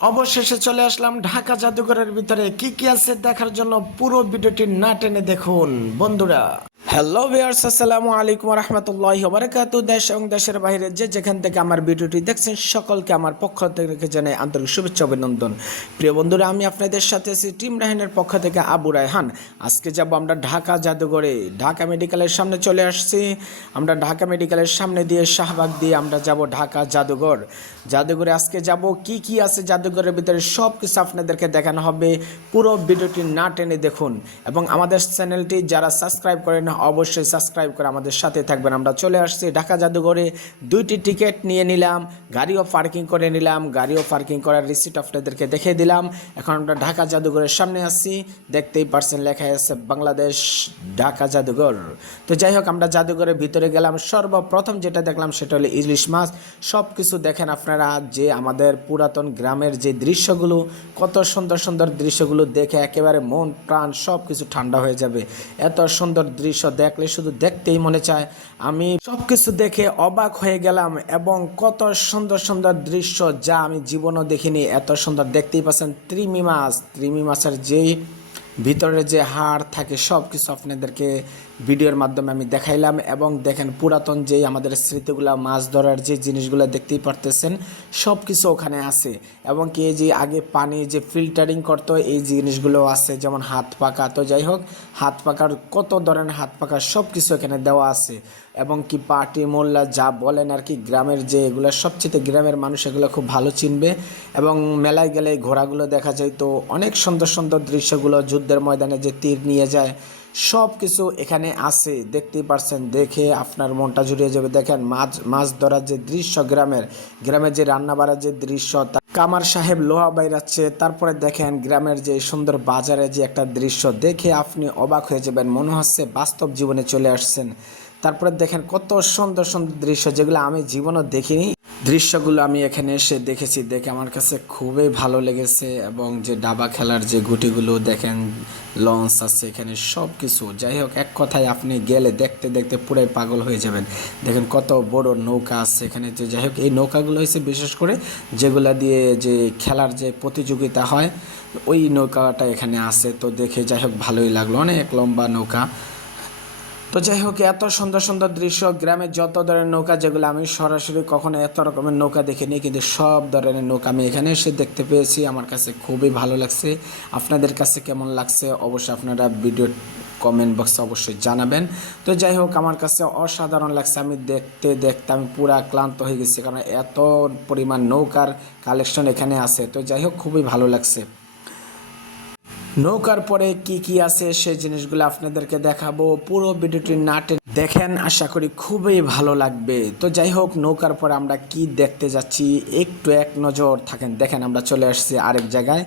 অবশেষে চলে আসলাম ঢাকা জাদুঘরের ভিতরে কি কি আছে দেখার জন্য পুরো ভিডিওটি না টেনে দেখুন বন্ধুরা। হ্যালো ভিউয়ার্স, আসসালামু আলাইকুম ওয়া রাহমাতুল্লাহি ওয়া বারাকাতুহু। দেশ এবং দেশের বাইরে যে যেখান থেকে আমার ভিডিওটি দেখছেন সকলকে আমার পক্ষ থেকে জানাই আন্তরিক শুভেচ্ছা অভিনন্দন। প্রিয় বন্ধুরা, আমি আপনাদের সাথে আছি টিম রায়হানের পক্ষ থেকে আবু রায়হান। আজকে যাব আমরা ঢাকা জাদুঘরে। ঢাকা মেডিকেলের সামনে চলে আসছি। আমরা ঢাকা মেডিকেলের সামনে দিয়ে শাহবাগ দিয়ে আমরা যাব ঢাকা জাদুঘর। জাদুঘরে আজকে যাব কি কি আছে জাদুঘরের ভিতরে সব কিছু আপনাদেরকে দেখানো হবে। পুরো ভিডিওটি না টেনে দেখুন এবং আমাদের চ্যানেলটি যারা সাবস্ক্রাইব করেন অবশ্যই সাবস্ক্রাইব করে আমাদের সাথে থাকবেন। আমরা চলে আসছি ঢাকা জাদুঘরে। দুইটি টিকিট নিয়ে নিলাম, গাড়িও পার্কিং করে নিলাম, গাড়িও পার্কিং করার রিসিট আপনাদেরকে দেখে দিলাম। এখন আমরা ঢাকা জাদুঘরের সামনে আসছি, দেখতেই পারছেন লেখা আছে বাংলাদেশ ঢাকা জাদুঘর। তো যাই হোক, আমরা জাদুঘরের ভিতরে গেলাম। সর্বপ্রথম যেটা দেখলাম সেটা হলো ইলিশ মাছ। সব কিছু দেখেন আপনারা, যে আমাদের পুরাতন গ্রামের যে দৃশ্যগুলো, কত সুন্দর সুন্দর দৃশ্যগুলো দেখে একেবারে মন প্রাণ সব কিছু ঠান্ডা হয়ে যাবে। এত সুন্দর দৃশ্য দেখলে শুধু দেখতেই মনে চায়। আমি সব কিছু দেখে অবাক হয়ে গেলাম এবং কত সুন্দর সুন্দর দৃশ্য যা আমি জীবনও দেখিনি। এত সুন্দর দেখতেই পাচ্ছেন ত্রিমি মাছের যেই ভিতরে যে হাড় থাকে সব কিছু আপনাদেরকে ভিডিওর মাধ্যমে আমি দেখাইলাম। এবং দেখেন পুরাতন যেই আমাদের স্মৃতিগুলো, মাছ ধরার যে জিনিসগুলো দেখতেই পারতেছেন সব কিছু ওখানে আছে। এবং কি যে আগে পানি যে ফিল্টারিং করতো এই জিনিসগুলো আছে, যেমন হাত পাকা। তো যাই হোক, হাত পাকার কত ধরনের হাত পাকা সব কিছু এখানে দেওয়া আছে। এবং কি পাটি মোল্লা যা বলেন আর কি, গ্রামের যে এগুলো সবচেয়ে গ্রামের মানুষ এগুলো খুব ভালো চিনবে। এবং মেলায় গেলে ঘোড়াগুলো দেখা যায়, তো অনেক সুন্দর সুন্দর দৃশ্যগুলো, যুদ্ধের ময়দানে যে তীর নিয়ে যায় সব কিছু এখানে আছে। দেখতেই পারছেন, দেখে আপনার মনটা জুড়িয়ে যাবে। দেখেন মাছ ধরার যে দৃশ্য, গ্রামের যে রান্না বাড়ার যে দৃশ্য, কামার সাহেব লোহা বাইরাচ্ছে। তারপরে দেখেন গ্রামের যে সুন্দর বাজারে যে একটা দৃশ্য, দেখে আপনি অবাক হয়ে যাবেন, মনে হচ্ছে বাস্তব জীবনে চলে আসছেন। তারপরে দেখেন কত সুন্দর সুন্দর দৃশ্য যেগুলো আমি জীবনও দেখিনি। দৃশ্যগুলো আমি এখানে এসে দেখেছি, দেখে আমার কাছে খুবই ভালো লেগেছে। এবং যে ডাবা খেলার যে গুটিগুলো দেখেন, লঞ্চ আছে এখানে সব কিছু। যাই হোক, এক কথায় আপনি গেলে দেখতে দেখতে পুরাই পাগল হয়ে যাবেন। দেখেন কত বড় নৌকা আছে এখানে। তো যাই হোক, এই নৌকাগুলো হচ্ছে বিশেষ করে যেগুলা দিয়ে যে খেলার যে প্রতিযোগিতা হয় ওই নৌকাটা এখানে আছে। তো দেখে যাই হোক ভালোই লাগলো, অনেক লম্বা নৌকা। তো যাই হোক, এত সুন্দর সুন্দর দৃশ্য, গ্রামের যত ধরনের নৌকা যেগুলো আমি সরাসরি কখনো এত রকমের নৌকা দেখিনি, কিন্তু সব ধরনের নৌকা আমি এখানে এসে দেখতে পেয়েছি। আমার কাছে খুবই ভালো লাগছে। আপনাদের কাছে কেমন লাগছে অবশ্যই আপনারা ভিডিও কমেন্ট বক্সে অবশ্যই জানাবেন। তো যাই হোক, আমার কাছে অসাধারণ লাগছে। আমি দেখতে দেখতে আমি পুরা ক্লান্ত হয়ে গেছি, কারণ এত পরিমাণ নৌকার কালেকশন এখানে আছে। তো যাই হোক, খুবই ভালো লাগছে। নৌকার পরে কি কি আছে সেই জিনিসগুলো আপনাদেরকে দেখাবো। পুরো ভিডিওটি না টেনে দেখেন, আশা করি খুবই ভালো লাগবে। তো যাই হোক, নৌকার পরে আমরা কি দেখতে যাচ্ছি একটু এক নজর থাকেন। দেখেন আমরা চলে আসছি আরেক জায়গায়।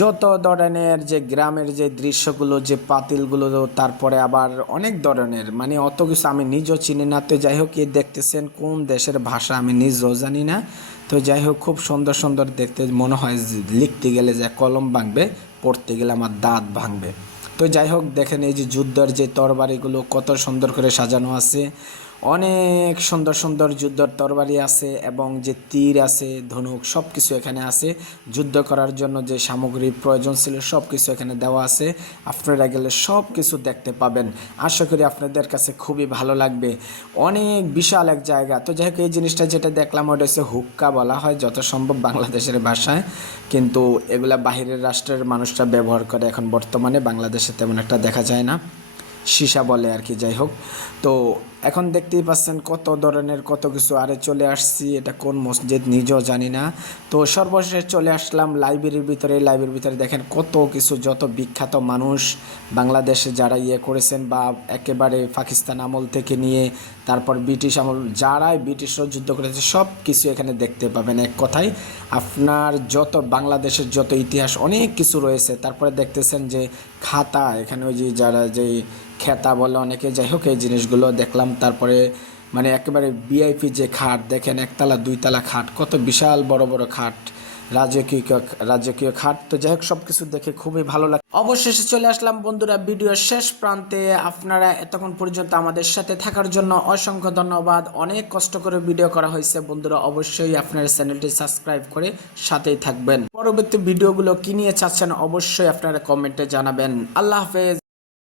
যত ধরনের যে গ্রামের যে দৃশ্যগুলো, যে পাতিলগুলো, তারপরে আবার অনেক ধরনের, মানে অত কিছু আমি নিজেও চিনি না। তো যাই হোক, এই দেখতেছেন কোন দেশের ভাষা আমি নিজেও জানি না। তো যাই হোক, খুব সুন্দর সুন্দর দেখতে, মনে হয় লিখতে গেলে যে কলম ভাঙবে, পড়তে গেলে আমার দাঁত ভাঙবে। তো যাই হোক, দেখেন এই যে যুদ্ধের যে তরবারিগুলো কত সুন্দর করে সাজানো আছে। অনেক সুন্দর সুন্দর যুদ্ধের তরবারি আছে এবং যে তীর আছে, ধনুক সব কিছু এখানে আছে। যুদ্ধ করার জন্য যে সামগ্রী প্রয়োজন ছিল সব কিছু এখানে দেওয়া আছে। আপনারা গেলে সব কিছু দেখতে পাবেন। আশা করি আপনাদের কাছে খুবই ভালো লাগবে। অনেক বিশাল এক জায়গা। তো যাই হোক, এই জিনিসটা যেটা দেখলাম ওটা হচ্ছে হুক্কা বলা হয় যত সম্ভব বাংলাদেশের ভাষায়, কিন্তু এগুলা বাহিরের রাষ্ট্রের মানুষরা ব্যবহার করে এখন বর্তমানে, বাংলাদেশে তেমন একটা দেখা যায় না, সীসা বলে আর কি। যাই হোক, তো এখন দেখতেই পাচ্ছেন কত ধরনের কত কিছু। আরে চলে আসছি, এটা কোন মসজিদ নিজেও জানি না। তো সর্বশেষ চলে আসলাম লাইব্রেরির ভিতরে। লাইব্রেরির ভিতরে দেখেন কত কিছু, যত বিখ্যাত মানুষ বাংলাদেশে যারা করেছেন, বা একেবারে পাকিস্তান আমল থেকে নিয়ে তারপর ব্রিটিশ আমল, যারাই ব্রিটিশরা যুদ্ধ করেছে সব কিছু এখানে দেখতে পাবেন। এক কথায় আপনার যত বাংলাদেশের যত ইতিহাস অনেক কিছু রয়েছে। তারপরে দেখতেছেন যে খাতা, এখানে ওই যে যারা যে খেতা বলে অনেকে, যাই হোক এই জিনিসগুলো দেখলাম। তারপরে মানে একেবারে ভিআইপি যে খাট দেখেন, একতলা দুইতলা খাট, কত বিশাল বড় বড় খাট। রাজকীয় খাট। তো যাই হোক সবকিছু দেখে খুবই ভালো লাগে। অবশেষে চলে আসলাম বন্ধুরা ভিডিওর শেষ প্রান্তে। আপনারা এতক্ষণ পর্যন্ত আমাদের সাথে থাকার জন্য অসংখ্য ধন্যবাদ। অনেক কষ্ট করে ভিডিও করা হয়েছে বন্ধুরা, অবশ্যই আপনারা চ্যানেলটি সাবস্ক্রাইব করে সাথেই থাকবেন। পরবর্তী ভিডিওগুলো কি নিয়ে চাচ্ছেন অবশ্যই আপনারা কমেন্টে জানাবেন। আল্লাহ হাফেজ।